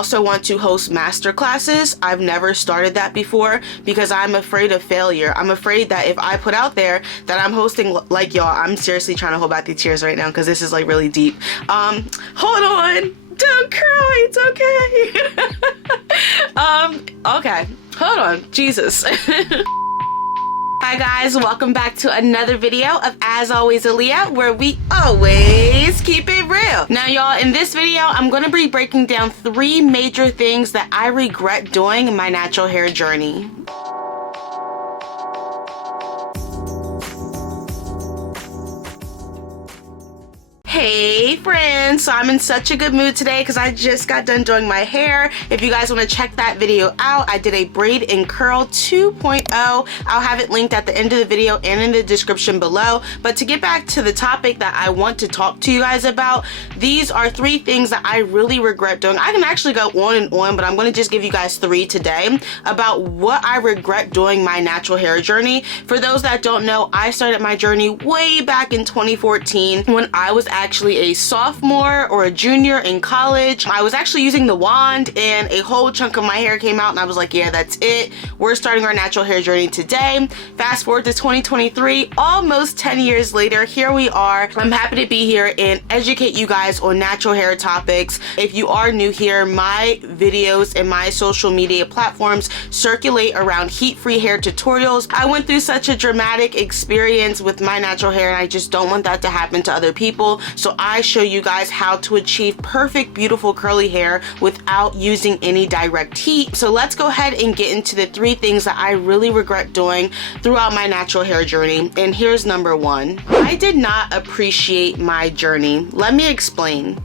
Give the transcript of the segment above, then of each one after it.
also want to host master classes. I've never started that before because I'm afraid of failure. I'm afraid that if I put out there that I'm hosting, like y'all, I'm seriously trying to hold back the tears right now because this is like really deep. Hold on, don't cry, it's okay. Okay, hold on, Jesus. Hi guys, welcome back to another video of As Always Aleia, where we always keep it real. Now y'all, in this video, I'm gonna be breaking down 3 major things that I regret doing in my natural hair journey. Hey friends, so I'm in such a good mood today because I just got done doing my hair. If you guys want to check that video out, I did a braid and curl 2.0. I'll have it linked at the end of the video and in the description below. But to get back to the topic that I want to talk to you guys about, these are 3 things that I really regret doing. I can actually go on and on, but I'm going to just give you guys 3 today about what I regret doing my natural hair journey. For those that don't know, I started my journey way back in 2014 when I was actually a sophomore or a junior in college. I was actually using the wand and a whole chunk of my hair came out and I was like, yeah, that's it. We're starting our natural hair journey today. Fast forward to 2023, almost 10 years later, here we are. I'm happy to be here and educate you guys on natural hair topics. If you are new here, my videos and my social media platforms circulate around heat-free hair tutorials. I went through such a dramatic experience with my natural hair and I just don't want that to happen to other people. So I show you guys how to achieve perfect, beautiful curly hair without using any direct heat. So let's go ahead and get into the 3 things that I really regret doing throughout my natural hair journey. And here's number 1. I did not appreciate my journey. Let me explain.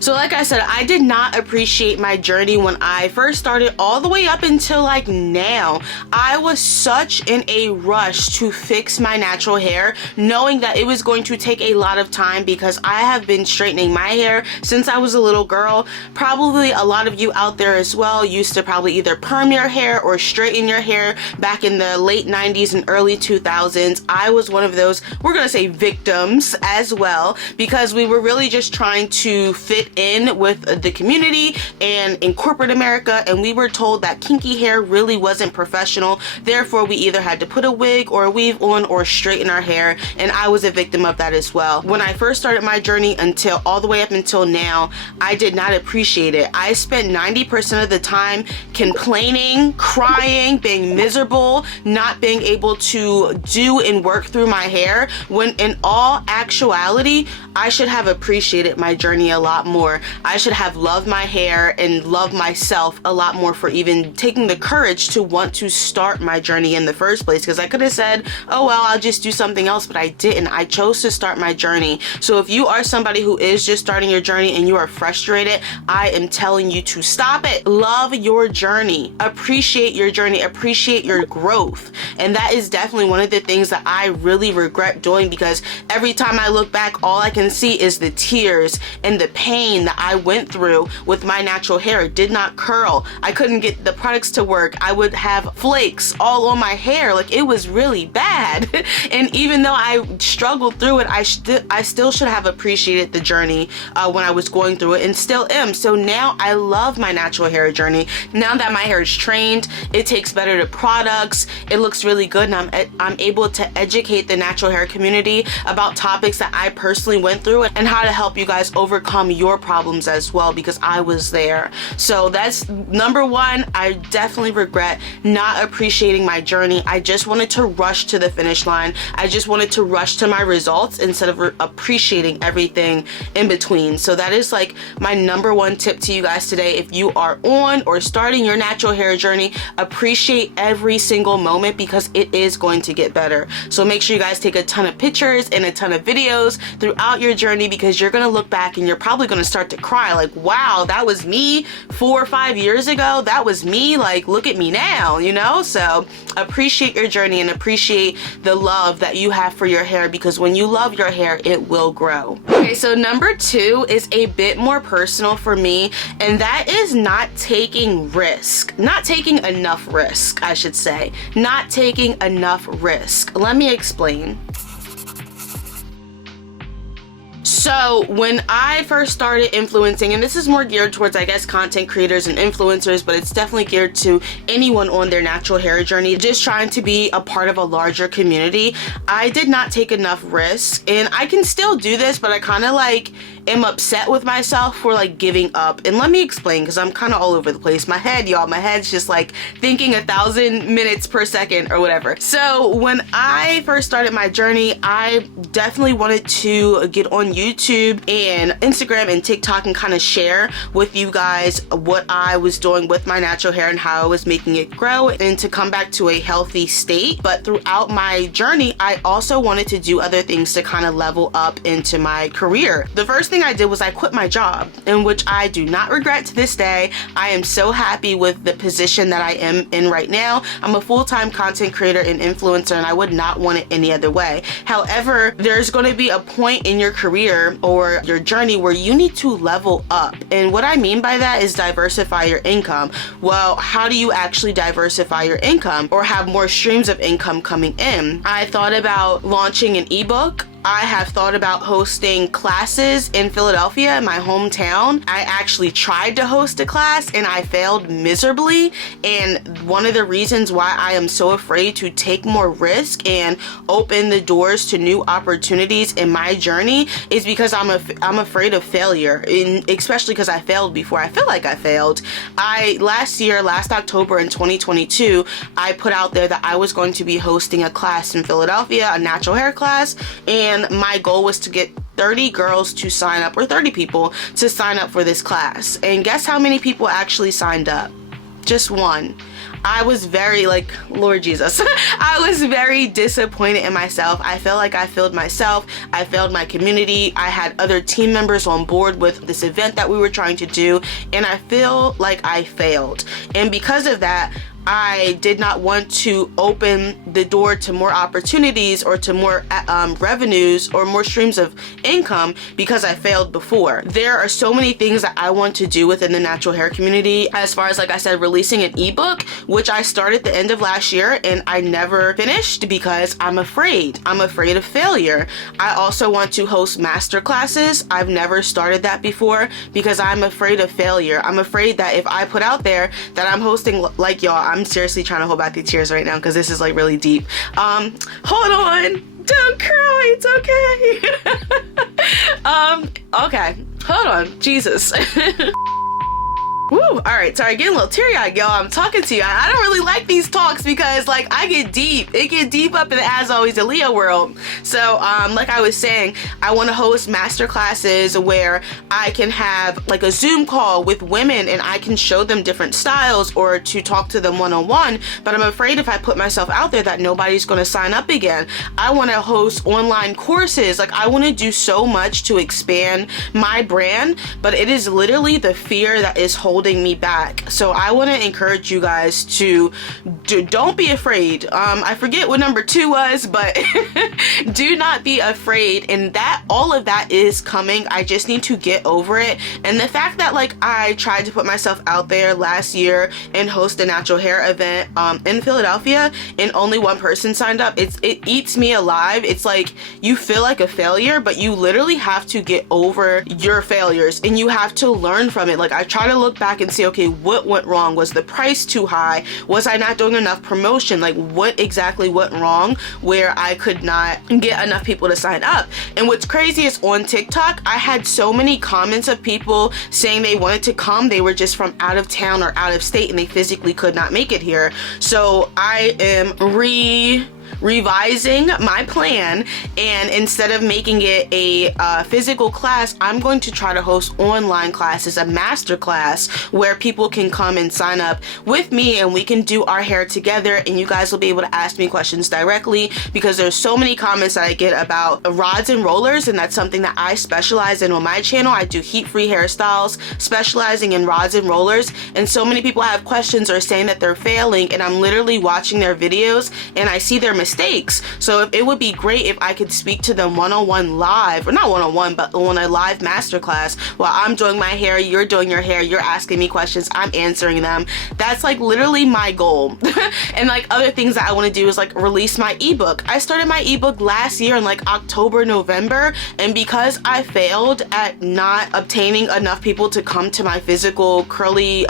So like I said, I did not appreciate my journey when I first started all the way up until like now. I was such in a rush to fix my natural hair, knowing that it was going to take a lot of time because I have been straightening my hair since I was a little girl. Probably a lot of you out there as well used to probably either perm your hair or straighten your hair back in the late 90s and early 2000s. I was one of those, we're gonna say victims as well, because we were really just trying to fit in with the community and in corporate America, and we were told that kinky hair really wasn't professional. Therefore, we either had to put a wig or a weave on or straighten our hair, and I was a victim of that as well. When I first started my journey until all the way up until now, I did not appreciate it. I spent 90% of the time complaining, crying, being miserable, not being able to do and work through my hair, when in all actuality, I should have appreciated my journey a lot more. I should have loved my hair and loved myself a lot more for even taking the courage to want to start my journey in the first place, because I could have said, oh well, I'll just do something else, but I didn't. I chose to start my journey. So if you are somebody who is just starting your journey and you are frustrated, I am telling you to stop it. Love your journey. Appreciate your journey. Appreciate your growth. And that is definitely one of the things that I really regret doing, because every time I look back, all I can see is the tears and the pain that I went through with my natural hair. It did not curl. I couldn't get the products to work. I would have flakes all on my hair. Like, it was really bad. And even though I struggled through it, I still should have appreciated the journey when I was going through it, and still am. So now I love my natural hair journey. Now that my hair is trained, it takes better to products, it looks really good, and I'm able to educate the natural hair community about topics that I personally went through and how to help you guys overcome your problems as well, because I was there. So that's number 1. I definitely regret not appreciating my journey. I just wanted to rush to the finish line. I just wanted to rush to my results instead of appreciating everything in between. So that is like my number 1 tip to you guys today. If you are on or starting your natural hair journey, appreciate every single moment, because it is going to get better. So make sure you guys take a ton of pictures and a ton of videos throughout your journey, because you're going to look back and you're probably going to start to cry like, wow, that was me 4 or 5 years ago. That was me. Like, look at me now, you know? So appreciate your journey and appreciate the love that you have for your hair, because when you love your hair, it will grow. Okay, so number 2 is a bit more personal for me, and that is not taking risk. Not taking enough risk, I should say. Not taking enough risk. Let me explain. So when I first started influencing, and this is more geared towards, I guess, content creators and influencers, but it's definitely geared to anyone on their natural hair journey, just trying to be a part of a larger community, I did not take enough risks. And I can still do this, but I kind of like am upset with myself for like giving up. And let me explain, because I'm kind of all over the place. My head, y'all, my head's just like thinking 1,000 minutes per second or whatever. So when I first started my journey, I definitely wanted to get on YouTube and Instagram and TikTok and kind of share with you guys what I was doing with my natural hair and how I was making it grow and to come back to a healthy state. But throughout my journey, I also wanted to do other things to kind of level up into my career. The first thing I did was I quit my job, in which I do not regret to this day. I am so happy with the position that I am in right now. I'm a full-time content creator and influencer, and I would not want it any other way. However, there's going to be a point in your career or your journey where you need to level up. And what I mean by that is diversify your income. Well, how do you actually diversify your income or have more streams of income coming in? I thought about launching an ebook. I have thought about hosting classes in Philadelphia, in my hometown. I actually tried to host a class and I failed miserably. And one of the reasons why I am so afraid to take more risk and open the doors to new opportunities in my journey is because I'm afraid of failure, especially because I failed before. I feel like I failed. Last October in 2022, I put out there that I was going to be hosting a class in Philadelphia, a natural hair class, and my goal was to get 30 girls to sign up, or 30 people to sign up for this class. And guess how many people actually signed up? Just one. I was very Lord Jesus, I was very disappointed in myself. I felt like I failed myself. I failed my community. I had other team members on board with this event that we were trying to do, and I feel like I failed. And because of that, I did not want to open the door to more opportunities or to more revenues or more streams of income because I failed before. There are so many things that I want to do within the natural hair community, as far as, like I said, releasing an ebook, which I started at the end of last year and I never finished because I'm afraid. I'm afraid of failure. I also want to host master classes. I've never started that before because I'm afraid of failure. I'm afraid that if I put out there that I'm hosting, like y'all, I'm seriously trying to hold back the tears right now because this is like really deep. Hold on, don't cry, it's okay. Okay, hold on, Jesus. Woo, all right, sorry, getting a little teary-eyed, y'all. I'm talking to you. I don't really like these talks because I get deep. It get deep up in the, as always, the Leo world. So like I was saying, I want to host master classes where I can have like a Zoom call with women and I can show them different styles or to talk to them one-on-one. But I'm afraid if I put myself out there that nobody's going to sign up again. I want to host online courses. I want to do so much to expand my brand, but it is literally the fear that is holding me back. So I want to encourage you guys to don't be afraid. I forget what number 2 was, but do not be afraid. And that all of that is coming. I just need to get over it. And the fact that I tried to put myself out there last year and host a natural hair event in Philadelphia and only one person signed up, it eats me alive. It's like you feel like a failure, but you literally have to get over your failures and you have to learn from it. I try to look back and say, okay, what went wrong? Was the price too high? Was I not doing enough promotion? What exactly went wrong where I could not get enough people to sign up? And what's crazy is on TikTok, I had so many comments of people saying they wanted to come, they were just from out of town or out of state and they physically could not make it here. So I am revising my plan, and instead of making it a physical class, I'm going to try to host online classes, a master class where people can come and sign up with me and we can do our hair together, and you guys will be able to ask me questions directly because there's so many comments that I get about rods and rollers, and that's something that I specialize in on my channel. I do heat-free hairstyles specializing in rods and rollers, and so many people have questions or saying that they're failing, and I'm literally watching their videos and I see their mistakes. So it would be great if I could speak to them one-on-one live, or not one-on-one, but on a live masterclass while I'm doing my hair, you're doing your hair, you're asking me questions, I'm answering them. That's like literally my goal. And like other things that I want to do is like release my ebook. I started my ebook last year in like October, November, and because I failed at not obtaining enough people to come to my physical curly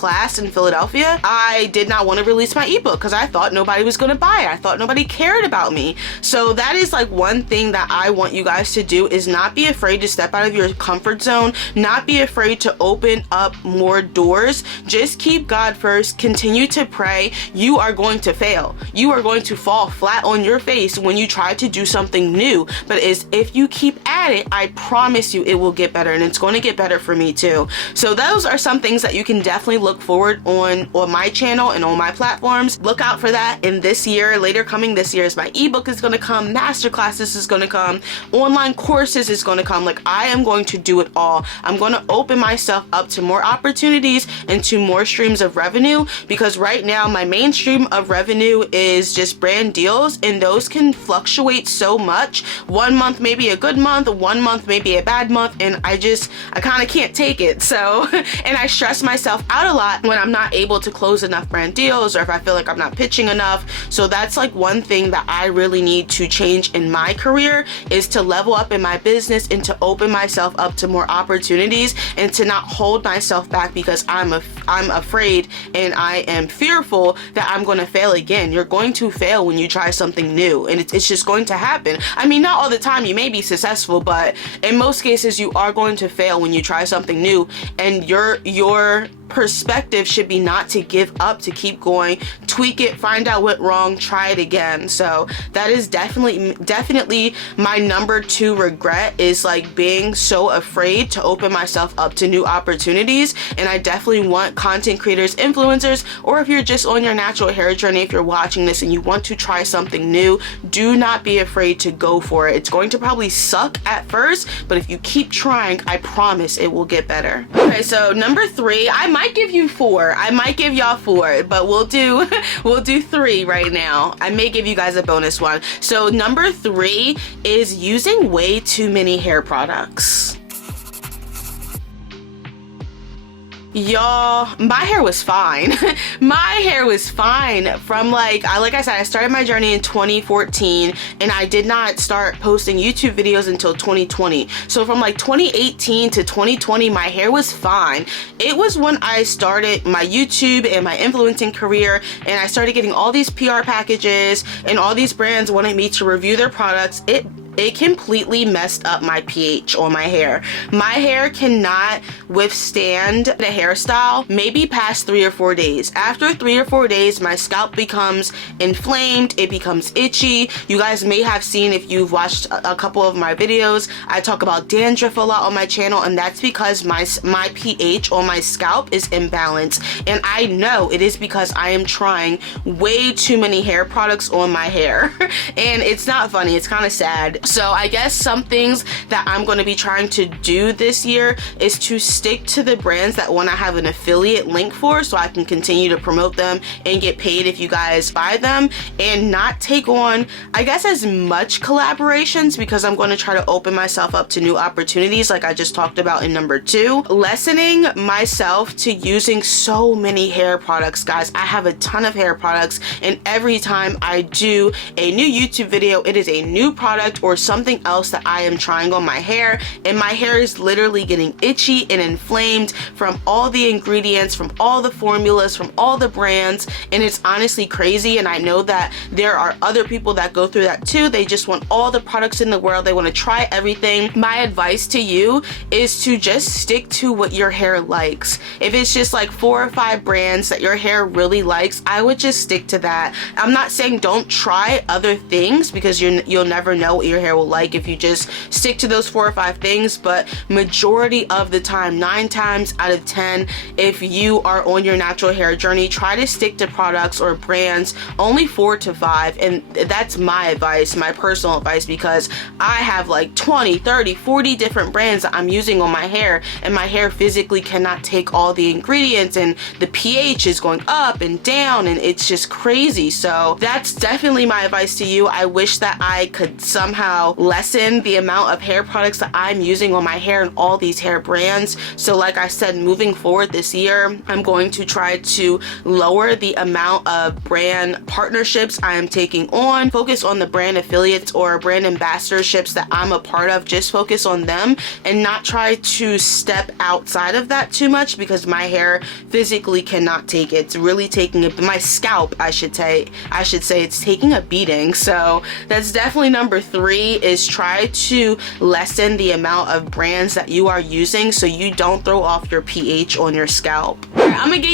class in Philadelphia, I did not want to release my ebook because I thought nobody was going to buy it. I thought nobody cared about me. So that is like one thing that I want you guys to do, is not be afraid to step out of your comfort zone, not be afraid to open up more doors. Just keep God first, continue to pray. You are going to fail. You are going to fall flat on your face when you try to do something new, but if you keep at it, I promise you it will get better, and it's going to get better for me too. So those are some things that you can definitely look forward on my channel and on my platforms. Look out for that in this year. Later coming this year is my ebook is going to come, masterclasses is going to come, online courses is going to come. Like, I am going to do it all. I'm going to open myself up to more opportunities and to more streams of revenue, because right now my main stream of revenue is just brand deals, and those can fluctuate so much. One month may be a good month, one month may be a bad month, and I kind of can't take it. So and I stress myself out a lot when I'm not able to close enough brand deals, or if I feel like I'm not pitching enough. So that's like one thing that I really need to change in my career, is to level up in my business and to open myself up to more opportunities, and to not hold myself back because I'm afraid and I am fearful that I'm going to fail again. You're going to fail when you try something new, and it's just going to happen. I mean, not all the time. You may be successful, but in most cases you are going to fail when you try something new, and your perspective should be not to give up, to keep going, tweak it, find out what wrong, try it again. So that is definitely my number 2 regret, is like being so afraid to open myself up to new opportunities. And I definitely want content creators, influencers, or if you're just on your natural hair journey, if you're watching this and you want to try something new, do not be afraid to go for it. It's going to probably suck at first, but if you keep trying, I promise it will get better. Okay, so number 3, I might give you 4. I might give y'all 4, but we'll do 3 right now. I may give you guys a bonus one. So number 3 is using way too many hair products. Y'all, my hair was fine. My hair was fine from like I said, I started my journey in 2014, and I did not start posting YouTube videos until 2020. So from like 2018 to 2020, my hair was fine. It was when I started my YouTube and my influencing career, and I started getting all these PR packages and all these brands wanted me to review their products. It completely messed up my pH on my hair. My hair cannot withstand the hairstyle maybe past 3 or 4 days. After 3 or 4 days, my scalp becomes inflamed, it becomes itchy. You guys may have seen, if you've watched a couple of my videos, I talk about dandruff a lot on my channel, and that's because my pH on my scalp is imbalanced. And I know it is because I am trying way too many hair products on my hair. And it's not funny, it's kind of sad. So I guess some things that I'm going to be trying to do this year is to stick to the brands that want to have an affiliate link for, so I can continue to promote them and get paid if you guys buy them, and not take on, I guess, as much collaborations, because I'm going to try to open myself up to new opportunities like I just talked about in number 2. Lessening myself to using so many hair products, guys. I have a ton of hair products, and every time I do a new YouTube video, it is a new product or something else that I am trying on my hair, and my hair is literally getting itchy and inflamed from all the ingredients, from all the formulas, from all the brands, and it's honestly crazy. And I know that there are other people that go through that too. They just want all the products in the world, they want to try everything. My advice to you is to just stick to what your hair likes. If it's just like 4 or 5 brands that your hair really likes, I would just stick to that. I'm not saying don't try other things, because you'll never know what your hair will like if you just stick to those 4 or 5 things. But majority of the time, 9 times out of 10, if you are on your natural hair journey, try to stick to products or brands only 4 to 5. And that's my advice, my personal advice, because I have like 20, 30, 40 different brands that I'm using on my hair, and my hair physically cannot take all the ingredients, and the pH is going up and down, and it's just crazy. So that's definitely my advice to you. I wish that I could somehow lessen the amount of hair products that I'm using on my hair and all these hair brands. So like I said, moving forward this year, I'm going to try to lower the amount of brand partnerships I am taking on, focus on the brand affiliates or brand ambassadorships that I'm a part of, just focus on them and not try to step outside of that too much, because my hair physically cannot take it. It's really taking my scalp, I should say it's taking a beating. So that's definitely number 3, is try to lessen the amount of brands that you are using so you don't throw off your pH on your scalp. All right, I'm gonna give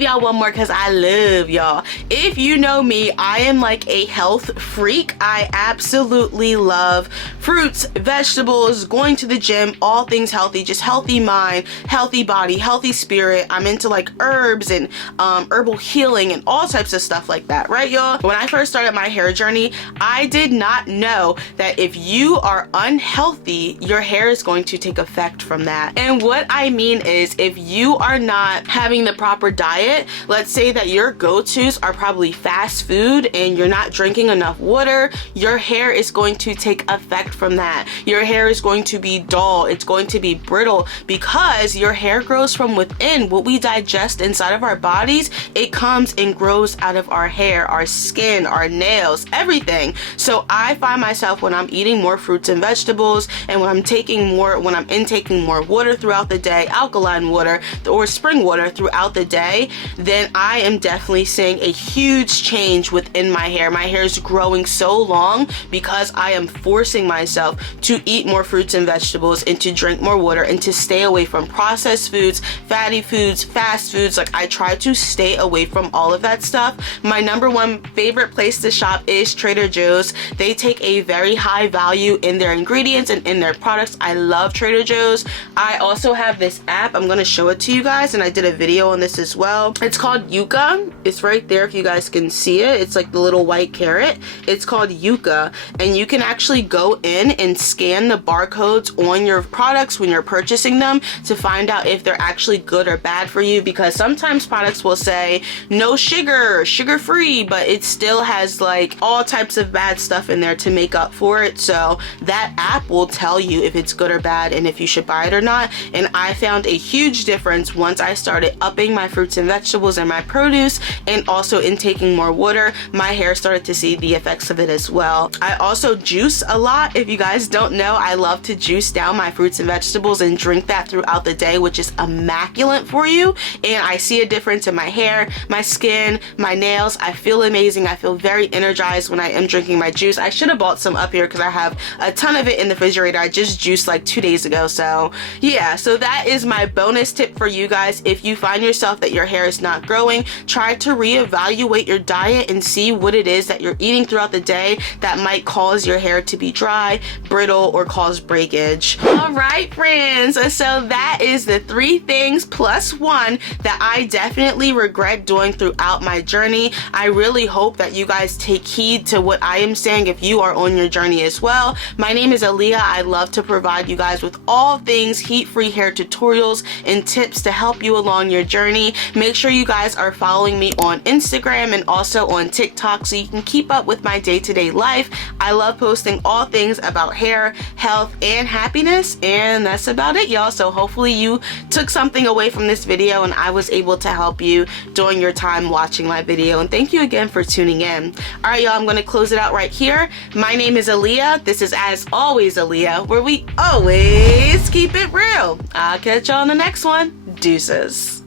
y'all one more because I love y'all. If you know me, I am like a health freak. I absolutely love fruits, vegetables, going to the gym, all things healthy, just healthy mind, healthy body, healthy spirit. I'm into like herbs and herbal healing and all types of stuff like that, right y'all? When I first started my hair journey, I did not know that if you are unhealthy, your hair is going to take effect from that. And what I mean is, if you are not having the proper diet, let's say that your go-tos are probably fast food and you're not drinking enough water, your hair is going to take effect from that. Your hair is going to be dull, it's going to be brittle, because your hair grows from within. What we digest inside of our bodies, it comes and grows out of our hair, our skin, our nails, everything. So I find myself, when I'm eating more fruits and vegetables, and when I'm intaking more water throughout the day, alkaline water or spring water throughout the day, then I am definitely seeing a huge change within my hair. My hair is growing so long because I am forcing myself to eat more fruits and vegetables and to drink more water and to stay away from processed foods, fatty foods, fast foods. Like, I try to stay away from all of that stuff. My number 1 favorite place to shop is Trader Joe's. They take a very high value in their ingredients and in their products. I love Trader Joe's. I also have this app. I'm going to show it to you guys, and I did a video on this as well. It's called Yuka. It's right there if you guys can see it. It's like the little white carrot. It's called Yuka, and you can actually go in and scan the barcodes on your products when you're purchasing them to find out if they're actually good or bad for you, because sometimes products will say no sugar, sugar-free, but it still has like all types of bad stuff in there to make up for it. So that app will tell you if it's good or bad and if you should buy it or not. And I found a huge difference once I started upping my fruits and vegetables and my produce, and also intaking more water. My hair started to see the effects of it as well. I also juice a lot. If you guys don't know, I love to juice down my fruits and vegetables and drink that throughout the day, which is immaculate for you. And I see a difference in my hair, my skin, my nails. I feel amazing. I feel very energized when I am drinking my juice. I should have bought some up here because I have a ton of it in the refrigerator. I just juiced like 2 days ago. So yeah, so that is my bonus tip for you guys. If you find yourself that your hair is not growing, try to reevaluate your diet and see what it is that you're eating throughout the day that might cause your hair to be dry, brittle, or cause breakage. All right, friends, so that is the 3 things plus 1 that I definitely regret doing throughout my journey. I really hope that you guys take heed to what I am saying if you are on your journey as well. My name is Aleia. I love to provide you guys with all things heat-free hair tutorials and tips to help you along your journey. Make sure you guys are following me on Instagram and also on TikTok so you can keep up with my day-to-day life. I love posting all things about hair, health, and happiness, and that's about it, y'all. So hopefully you took something away from this video and I was able to help you during your time watching my video, and thank you again for tuning in. All right, y'all, I'm gonna close it out right here. My name is Aleia. This is As Always Aleia, where we always keep it real. I'll catch y'all on the next one. Deuces.